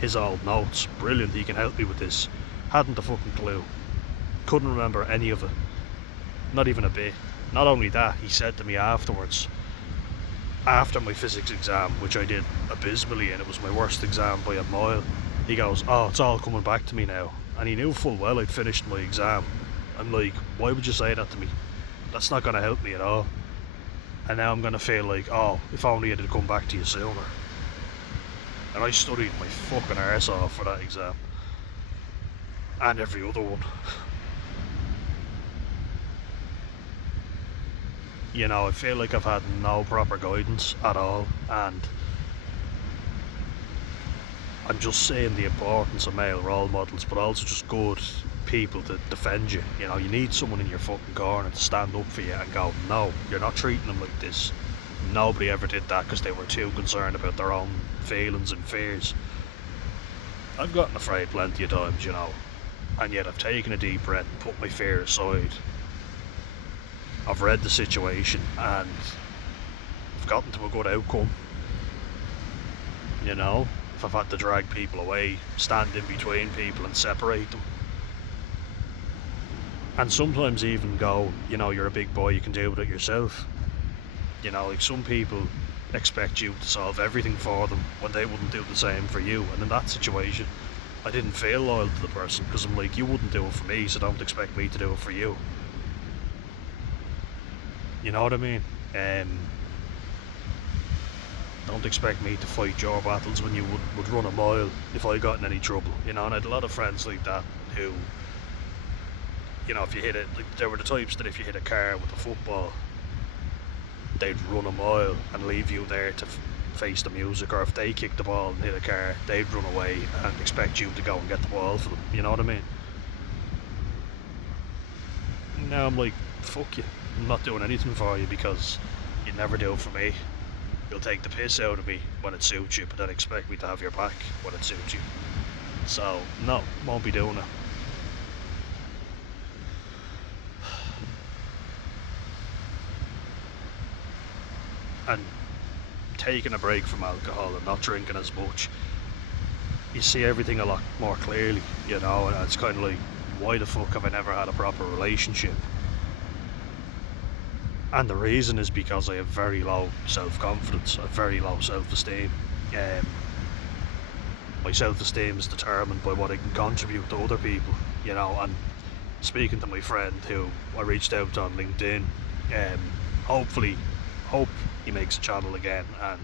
his old notes, brilliant, he can help me with this. Hadn't a fucking clue. Couldn't remember any of it. Not even a bit. Not only that, he said to me afterwards, after my physics exam, which I did abysmally, and it was my worst exam by a mile, he goes, oh, it's all coming back to me now. And he knew full well I'd finished my exam. I'm like, why would you say that to me? That's not going to help me at all. And now I'm going to feel like, oh, if only it had come back to you sooner. And I studied my fucking arse off for that exam. And every other one. You know, I feel like I've had no proper guidance at all, and I'm just saying the importance of male role models, but also just good people to defend you. You know, you need someone in your fucking corner to stand up for you and go, no, you're not treating them like this. Nobody ever did that because they were too concerned about their own feelings and fears. I've gotten afraid plenty of times, you know, and yet I've taken a deep breath and put my fear aside. I've read the situation and I've gotten to a good outcome. You know, if I've had to drag people away, stand in between people and separate them. And sometimes even go, you know, you're a big boy, you can deal with it yourself. You know, like some people expect you to solve everything for them when they wouldn't do the same for you. And in that situation, I didn't feel loyal to the person, because I'm like, you wouldn't do it for me, so don't expect me to do it for you. You know what I mean? Don't expect me to fight your battles when you would run a mile if I got in any trouble. You know, and I had a lot of friends like that who, you know, if you hit it, like, they were the types that if you hit a car with a football, they'd run a mile and leave you there to face the music. Or if they kicked the ball and hit a car, they'd run away and expect you to go and get the ball for them. You know what I mean? Now I'm like, fuck you. I'm not doing anything for you because you never do it for me. You'll take the piss out of me when it suits you, but then expect me to have your back when it suits you. So, no, won't be doing it. And taking a break from alcohol and not drinking as much, you see everything a lot more clearly, you know, and it's kind of like, why the fuck have I never had a proper relationship? And the reason is because I have very low self-confidence, I have very low self-esteem. My self-esteem is determined by what I can contribute to other people, you know. And speaking to my friend who I reached out to on LinkedIn, hope he makes a channel again and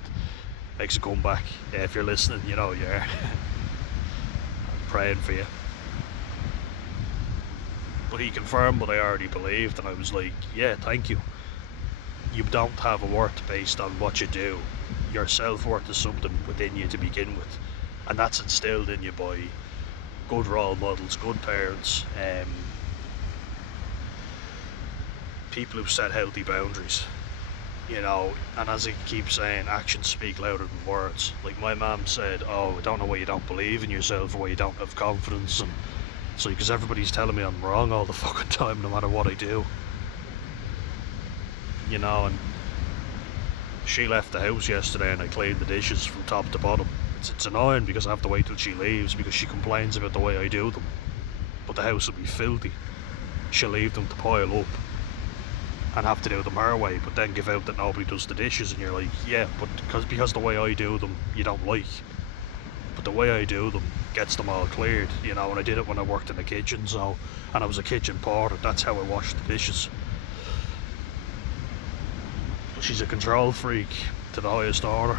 makes a comeback. If you're listening, you know you're I'm praying for you. But he confirmed what I already believed, and I was like, yeah, thank you. You don't have a worth based on what you do. Your self-worth is something within you to begin with, and that's instilled in you by good role models, good parents, people who set healthy boundaries, you know. And as I keep saying, actions speak louder than words. Like my mum said, oh, I don't know why you don't believe in yourself or why you don't have confidence. And it's like, because everybody's telling me I'm wrong all the fucking time, no matter what I do. You know, and she left the house yesterday and I cleaned the dishes from top to bottom. It's annoying because I have to wait till she leaves because she complains about the way I do them. But the house will be filthy. She'll leave them to pile up and have to do them her way, but then give out that nobody does the dishes, and you're like, yeah, but because the way I do them you don't like. But the way I do them gets them all cleared, you know. And I did it when I worked in the kitchen, so, and I was a kitchen porter, that's how I washed the dishes. But she's a control freak to the highest order.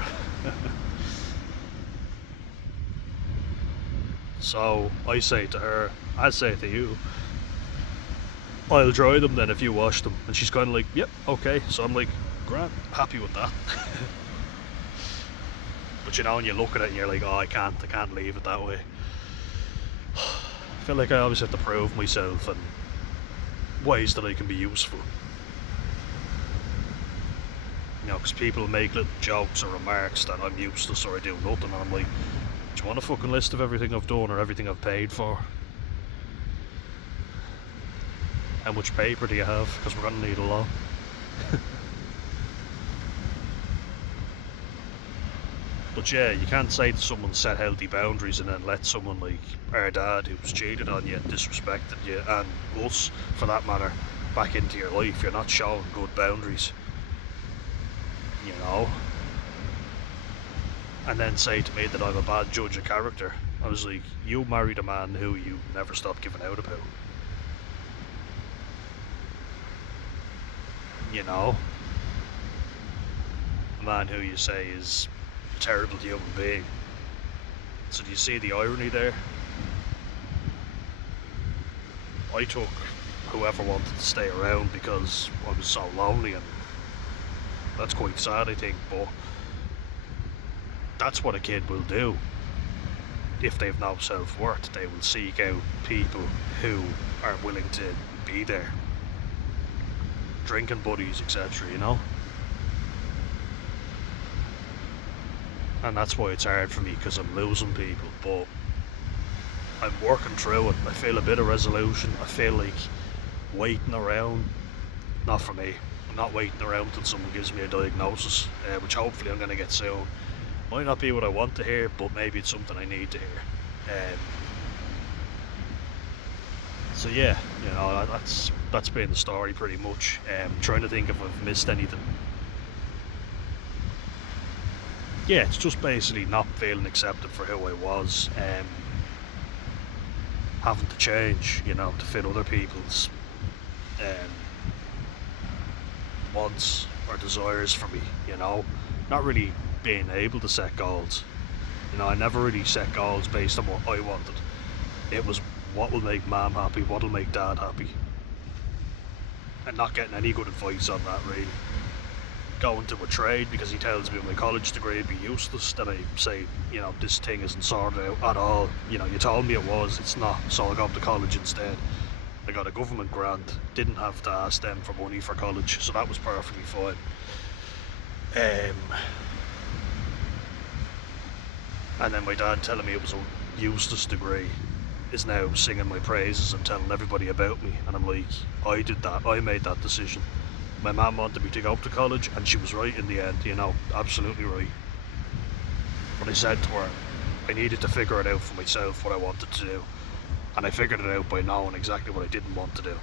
So I say to her, I say to you, I'll dry them then if you wash them. And she's kind of like, yep, okay. So I'm like, grand, happy with that. But you know, when you look at it and you're like, oh, I can't leave it that way. I feel like I always have to prove myself, and ways that I can be useful. You know, because people make little jokes or remarks that I'm useless or I do nothing, and I'm like, do you want a fucking list of everything I've done or everything I've paid for? How much paper do you have? Because we're gonna need a lot. But yeah, you can't say to someone set healthy boundaries and then let someone like our dad who's cheated on you, disrespected you, and us for that matter, back into your life. You're not showing good boundaries, you know. And then say to me that I'm a bad judge of character. I was like, you married a man who you never stopped giving out about. You know? A man who you say is a terrible human being. So do you see the irony there? I took whoever wanted to stay around because I was so lonely, and that's quite sad, I think, but that's what a kid will do. If they've no self-worth, they will seek out people who are willing to be there. Drinking buddies, etc., you know? And that's why it's hard for me, because I'm losing people, but I'm working through it. I feel a bit of resolution. I feel like waiting around, not for me. I'm not waiting around until someone gives me a diagnosis, which hopefully I'm going to get soon. Might not be what I want to hear, but maybe it's something I need to hear. So yeah, you know, that's been the story pretty much. Trying to think if I've missed anything. Yeah, it's just basically not feeling accepted for who I was, having to change, you know, to fit other people's wants or desires for me, you know, not really being able to set goals. You know, I never really set goals based on what I wanted. It was what will make mom happy, what will make dad happy, and not getting any good advice on that really. Going to a trade because he tells me my college degree would be useless, then I say, you know, this thing isn't sorted out at all. You know, you told me it was, it's not, so I'll go to college instead. I got a government grant, didn't have to ask them for money for college, so that was perfectly fine. And then my dad telling me it was a useless degree is now singing my praises and telling everybody about me, and I'm like, I did that, I made that decision. My mum wanted me to go to college, and she was right in the end, you know, absolutely right. But I said to her, I needed to figure it out for myself what I wanted to do, and I figured it out by knowing exactly what I didn't want to do.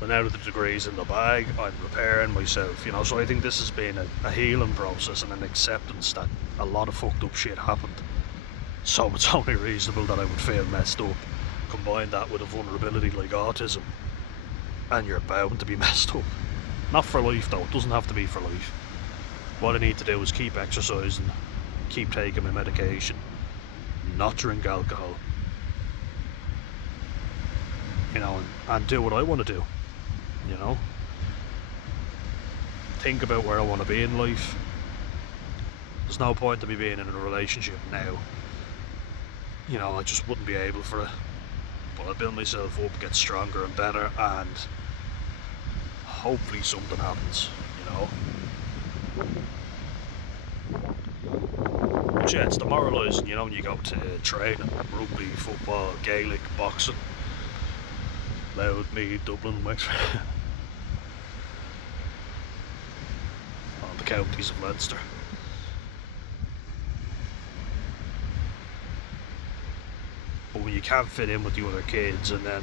But now that the degree's in the bag, I'm preparing myself, you know, so I think this has been a healing process and an acceptance that a lot of fucked up shit happened. So it's only reasonable that I would feel messed up. Combine that with a vulnerability like autism, and you're bound to be messed up. Not for life though, it doesn't have to be for life. What I need to do is keep exercising, keep taking my medication, not drink alcohol, you know, and do what I want to do, you know. Think about where I want to be in life. There's no point to me being in a relationship now. You know, I just wouldn't be able for it. But I'll build myself up, get stronger and better, and hopefully something happens, you know. But yeah, it's demoralising, you know, when you go to training, rugby, football, Gaelic, boxing, Loud, Meath, Dublin, Wexford, all the counties of Leinster. But when you can't fit in with the other kids, and then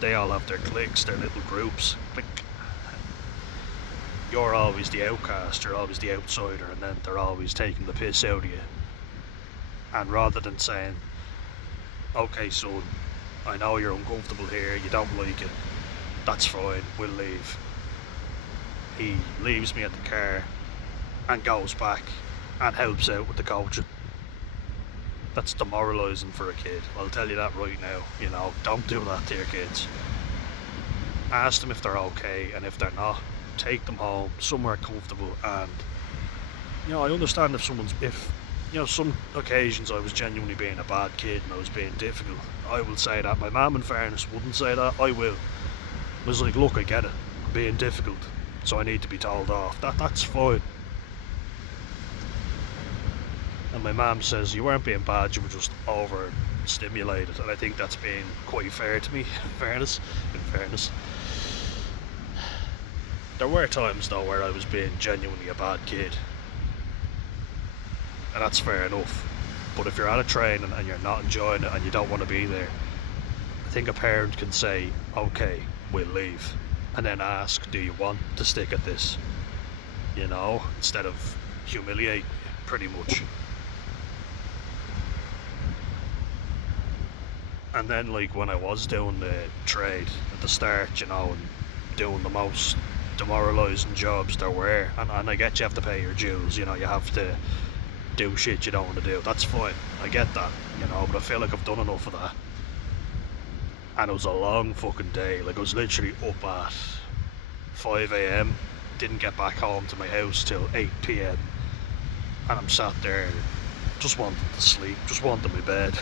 they all have their cliques, their little groups, click. You're always the outcast, you're always the outsider, and then they're always taking the piss out of you. And rather than saying, okay son, I know you're uncomfortable here, you don't like it, that's fine, we'll leave. He leaves me at the car and goes back and helps out with the coaching. That's demoralising for a kid, I'll tell you that right now, you know, don't do that to your kids. Ask them if they're okay, and if they're not, take them home, somewhere comfortable, and, you know, I understand if Some occasions I was genuinely being a bad kid and I was being difficult. I will say that. My mum, in fairness, wouldn't say that. I will. I was like, look, I get it. I'm being difficult, so I need to be told off. That's fine. And my mum says, you weren't being bad, you were just overstimulated. And I think that's being quite fair to me, in fairness. There were times, though, where I was being genuinely a bad kid. And that's fair enough. But if you're at a training and you're not enjoying it and you don't want to be there, I think a parent can say, okay, we'll leave. And then ask, do you want to stick at this? Instead of humiliate, pretty much. And then, like, when I was doing the trade at the start, and doing the most demoralising jobs there were, and I get you have to pay your dues, you have to do shit you don't want to do. That's fine, I get that, but I feel like I've done enough of that. And it was a long fucking day. Like, I was literally up at 5 a.m, didn't get back home to my house till 8 p.m, and I'm sat there just wanting to sleep, just wanting my bed.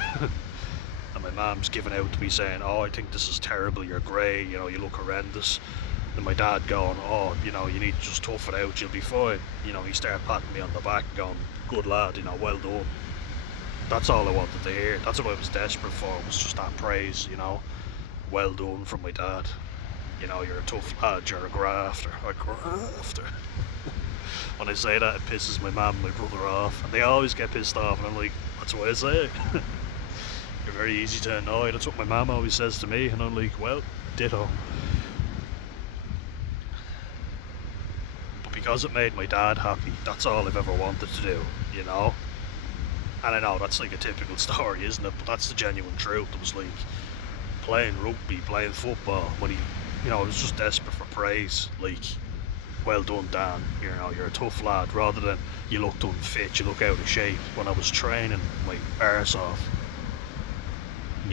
And my mum's giving out to me saying, oh, I think this is terrible, you're grey, you look horrendous. And my dad going, oh, you need to just tough it out, you'll be fine. He started patting me on the back going, good lad, well done. That's all I wanted to hear. That's what I was desperate for, was just that praise, well done from my dad. You're a tough lad, you're a grafter. A grafter. When I say that, it pisses my mum and my brother off, and they always get pissed off, and I'm like, that's what I say. You're very easy to annoy. That's what my mum always says to me, and I'm like, well, ditto. But because it made my dad happy, that's all I've ever wanted to do, And I know that's like a typical story, isn't it? But that's the genuine truth. It was like playing rugby, playing football, when I was just desperate for praise. Like, well done, Dan, you're a tough lad, rather than you looked unfit, you look out of shape. When I was training my arse off,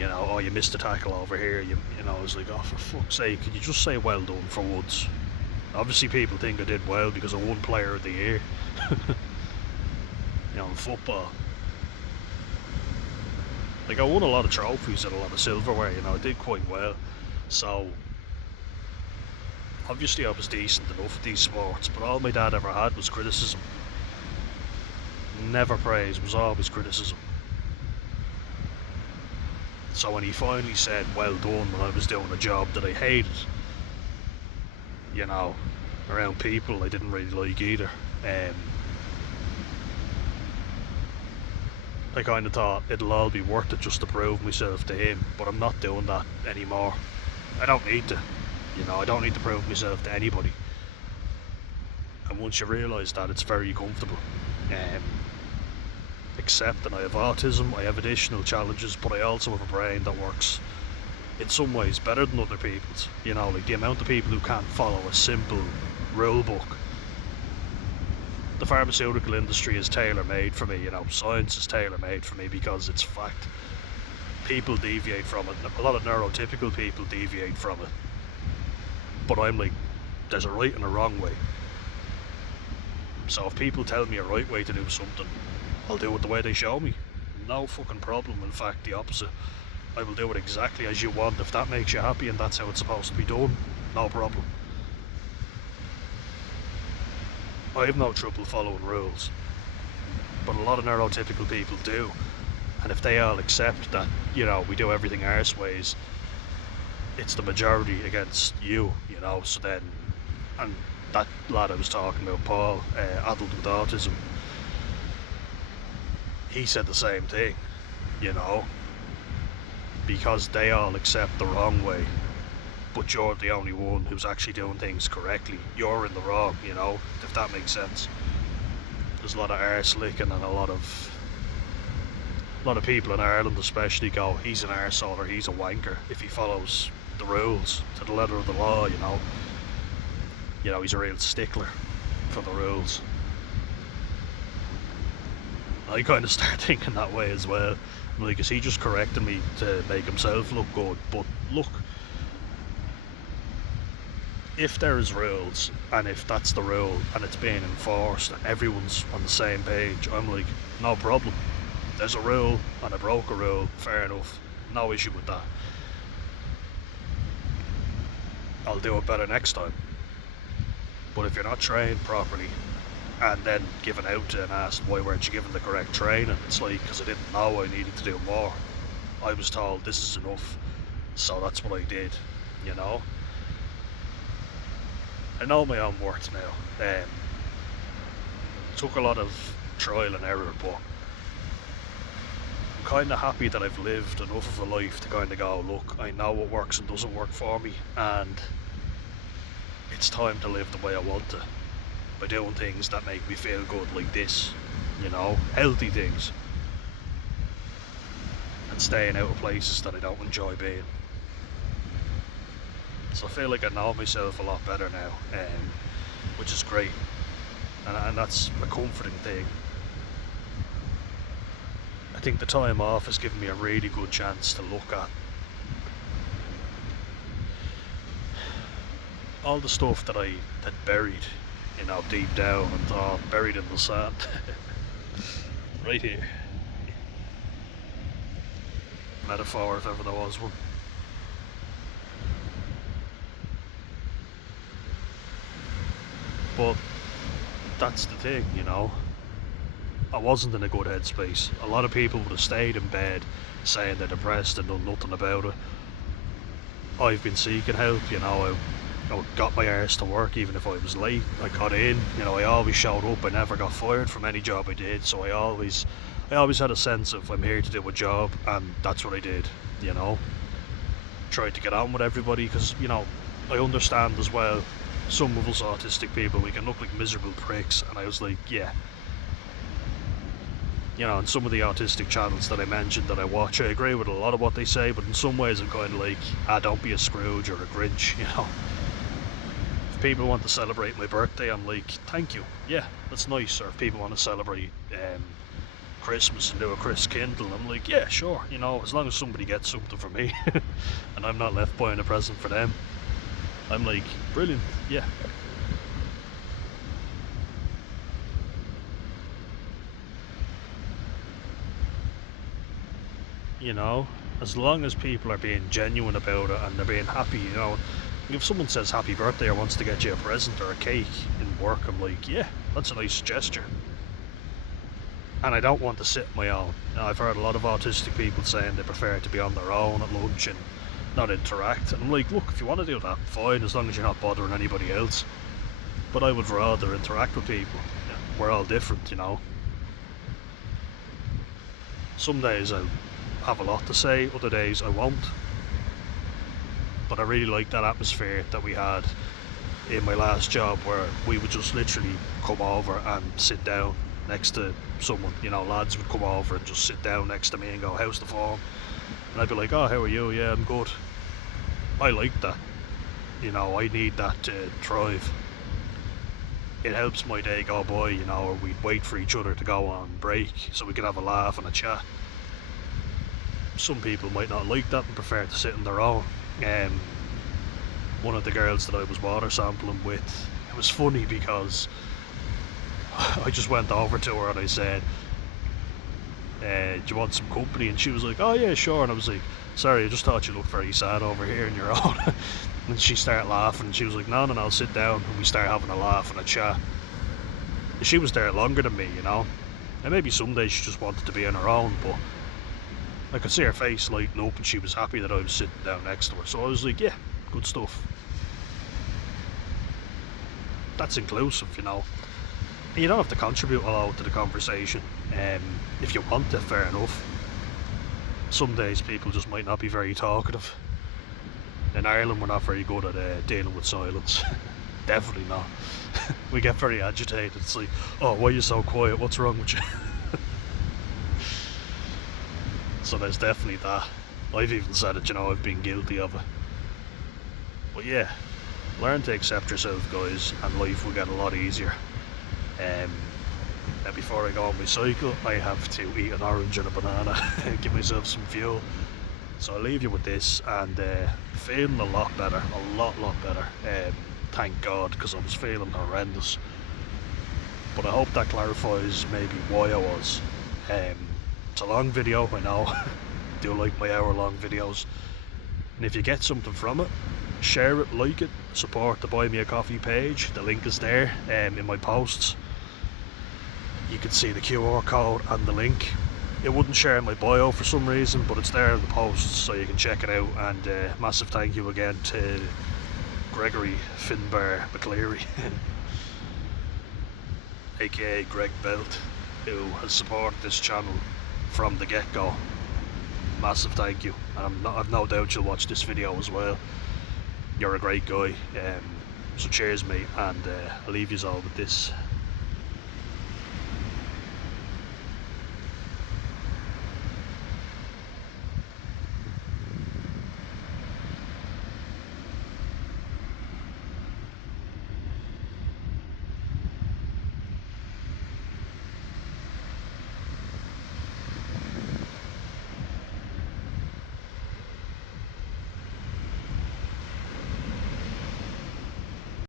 oh, you missed a tackle over here, I was like, oh, for fuck's sake, could you just say well done for once? Obviously people think I did well because I won player of the year. In football. Like, I won a lot of trophies and a lot of silverware, I did quite well. So, obviously I was decent enough at these sports, but all my dad ever had was criticism. Never praise, was always criticism. So when he finally said well done when I was doing a job that I hated, around people I didn't really like either, I kind of thought it'll all be worth it just to prove myself to him, but I'm not doing that anymore. I don't need to, I don't need to prove myself to anybody. And once you realise that, it's very comfortable. Accepting I have autism, I have additional challenges, but I also have a brain that works in some ways better than other people's. Like the amount of people who can't follow a simple rule book. The pharmaceutical industry is tailor-made for me, science is tailor-made for me because it's fact. People deviate from it, a lot of neurotypical people deviate from it. But I'm like, there's a right and a wrong way. So if people tell me a right way to do something, I'll do it the way they show me. No fucking problem, in fact, the opposite. I will do it exactly as you want. If that makes you happy and that's how it's supposed to be done, no problem. I have no trouble following rules, but a lot of neurotypical people do. And if they all accept that, we do everything arse ways, it's the majority against you, so then, and that lad I was talking about, Paul, adult with autism, he said the same thing, because they all accept the wrong way, but you're the only one who's actually doing things correctly. You're in the wrong, if that makes sense. There's a lot of arse licking and a lot of people in Ireland especially go, he's an arsehole or he's a wanker if he follows the rules to the letter of the law, he's a real stickler for the rules. I kind of start thinking that way as well. I'm like, is he just correcting me to make himself look good? But look, if there is rules, and if that's the rule and it's being enforced and everyone's on the same page, I'm like, no problem. There's a rule and I broke a rule, fair enough, no issue with that. I'll do it better next time. But if you're not trained properly and then given out to and asked why weren't you given the correct training, it's like, because I didn't know I needed to do more. I was told this is enough, so that's what I did, you know. I know my own worth now. Took a lot of trial and error, but I'm kind of happy that I've lived enough of a life to kind of go, look, I know what works and doesn't work for me, and it's time to live the way I want to, by doing things that make me feel good, like this, you know, healthy things, and staying out of places that I don't enjoy being. So I feel like I know myself a lot better now, which is great, and that's a comforting thing. I think the time off has given me a really good chance to look at all the stuff that I had buried, you know, deep down and thought buried in the sand. Right here. Metaphor, if ever there was one. But that's the thing, you know. I wasn't in a good headspace. A lot of people would have stayed in bed saying they're depressed and done nothing about it. I've been seeking help, you know. I got my arse to work even if I was late. I got in, you know, I always showed up. I never got fired from any job I did, so I always had a sense of I'm here to do a job, and that's what I did, you know. Tried to get on with everybody, because, you know, I understand as well, some of us autistic people, we can look like miserable pricks, and I was like, yeah. You know, and some of the autistic channels that I mentioned that I watch, I agree with a lot of what they say, but in some ways I'm kind of like, don't be a Scrooge or a Grinch, you know. If people want to celebrate my birthday, I'm like, thank you, yeah, that's nice. Or if people want to celebrate Christmas and do a Chris Kindle, I'm like, yeah, sure, you know, as long as somebody gets something for me and I'm not left buying a present for them, I'm like, brilliant, yeah. You know, as long as people are being genuine about it and they're being happy, you know. If someone says happy birthday or wants to get you a present or a cake in work, I'm like, yeah, that's a nice gesture. And I don't want to sit on my own. Now, I've heard a lot of autistic people saying they prefer to be on their own at lunch and not interact. And I'm like, look, if you want to do that, fine, as long as you're not bothering anybody else. But I would rather interact with people. We're all different, you know. Some days I'll have a lot to say, other days I won't. But I really like that atmosphere that we had in my last job, where we would just literally come over and sit down next to someone, you know, lads would come over and just sit down next to me and go, how's the form? And I'd be like, oh, how are you? Yeah, I'm good. I like that. You know, I need that to thrive. It helps my day go by, you know, or we'd wait for each other to go on break so we could have a laugh and a chat. Some people might not like that and prefer to sit on their own. One of the girls that I was water sampling with, it was funny because I just went over to her and I said, do you want some company? And she was like, oh yeah, sure. And I was like, sorry, I just thought you looked very sad over here on your own. And she started laughing and she was like, no, sit down. And we started having a laugh and a chat. And she was there longer than me, you know. And maybe someday she just wanted to be on her own, but I could see her face lighting up and she was happy that I was sitting down next to her. So I was like, yeah, good stuff. That's inclusive, you know. You don't have to contribute a lot to the conversation. If you want to, fair enough. Some days people just might not be very talkative. In Ireland we're not very good at dealing with silence. Definitely not. We get very agitated. It's like, oh, why are you so quiet? What's wrong with you? So there's definitely that. I've even said it, you know, I've been guilty of it. But yeah, learn to accept yourself, guys, and life will get a lot easier. Now before I go on my cycle, I have to eat an orange and a banana and give myself some fuel. So I'll leave you with this, and feeling a lot better, a lot better. thank God, because I was feeling horrendous. But I hope that clarifies maybe why I was. It's a long video, I know. I do like my hour-long videos. And if you get something from it, share it, like it, support the Buy Me a Coffee page. The link is there in my posts. You can see the QR code and the link. It wouldn't share in my bio for some reason, but it's there in the posts, so you can check it out. And massive thank you again to Gregory Finbar McCleary, aka Greg Belt, who has supported this channel from the get-go. Massive thank you, and I've no doubt you'll watch this video as well. You're a great guy, so cheers mate, and I'll leave you all with this.